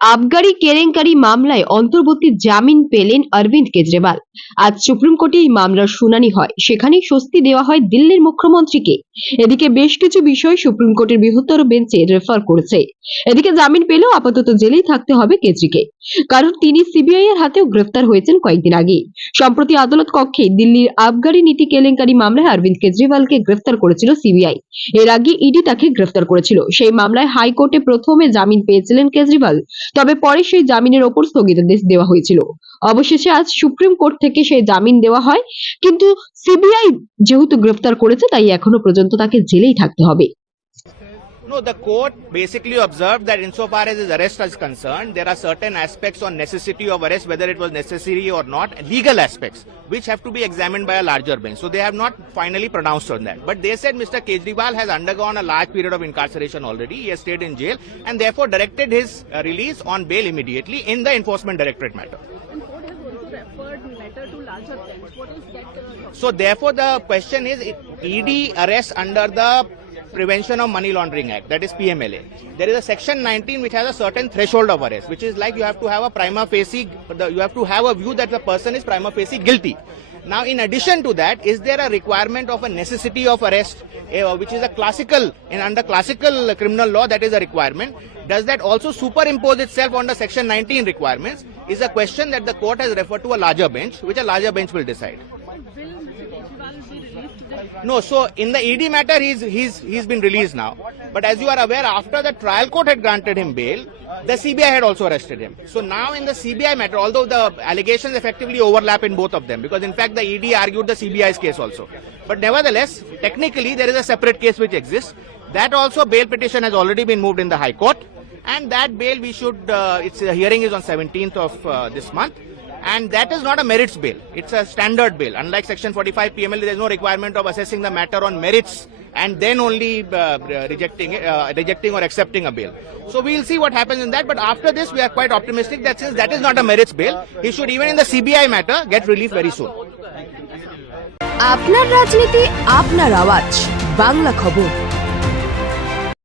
আবগারি কেলেঙ্কারি মামলায় অন্তর্বর্তী জামিন পেলেন অরবিন্দ কেজরিওয়াল। আজ সুপ্রিম কোর্টে এই মামলার শুনানি হয়, সেখানেই স্বস্তি দেওয়া হয় দিল্লির মুখ্যমন্ত্রীকে। এদিকে বেশ কিছু বিষয় সুপ্রিম কোর্টের বৃহত্তর বেঞ্চে রেফার করেছে। এদিকে জামিন পেলেও আপাতত জেলেই থাকতে হবে কেজরিকে, কারণ তিনি সিবিআই এর হাতেও গ্রেফতার হয়েছেন কয়েকদিন আগে। সম্প্রতি আদালত কক্ষে দিল্লির আবগারি নীতি কেলেঙ্কারি মামলায় অরবিন্দ কেজরিওয়ালকে গ্রেফতার করেছিল সিবিআই। এর আগে ইডি তাকে গ্রেফতার করেছিল। সেই মামলায় হাইকোর্টে প্রথমে জামিন পেয়েছিলেন কেজরিওয়াল, তবে পরে সেই জামিনের ওপর স্থগিতাদেশ দেওয়া হয়েছিল। অবশেষে আজ সুপ্রিম কোর্ট থেকে সেই জামিন দেওয়া হয়, কিন্তু সিবিআই যেহেতু গ্রেফতার করেছে তাই এখনো পর্যন্ত তাকে জেলেই থাকতে হবে। No, the court basically observed that insofar as his arrest is concerned, there are certain aspects on necessity of arrest, whether it was necessary or not, legal aspects, which have to be examined by a larger bench. So they have not finally pronounced on that. But they said Mr. Kejriwal has undergone a large period of incarceration already. He has stayed in jail and therefore directed his release on bail immediately in the Enforcement Directorate matter. And court has also referred letter to larger bench. What is that? So therefore the question is, ED arrest under the Prevention of Money Laundering Act, that is PMLA. There is a section 19 which has a certain threshold of arrest, which is like you have to have a prima facie, you have to have a view that the person is prima facie guilty. Now in addition to that, is there a requirement of a necessity of arrest, which is a classical, under classical criminal law that is a requirement. Does that also superimpose itself on the section 19 requirements is a question that the court has referred to a larger bench, which a larger bench will decide. Will Mr. Kejriwal be released today? No, so in the ED matter, he's been released now. But as you are aware, after the trial court had granted him bail, the CBI had also arrested him. So now in the CBI matter, although the allegations effectively overlap in both of them, because in fact the ED argued the CBI's case also. But nevertheless, technically there is a separate case which exists. That also bail petition has already been moved in the High Court. And that bail we should, its hearing is on 17th of this month. And that is not a merits bail. It's a standard bail. Unlike Section 45 PML, there is no requirement of assessing the matter on merits and then only rejecting or accepting a bail. So we'll see what happens in that. But after this, we are quite optimistic that since that is not a merits bail, he should even in the CBI matter get relief very soon. আপনার রাজনীতি, আপনার আওয়াজ, বাংলা খবর।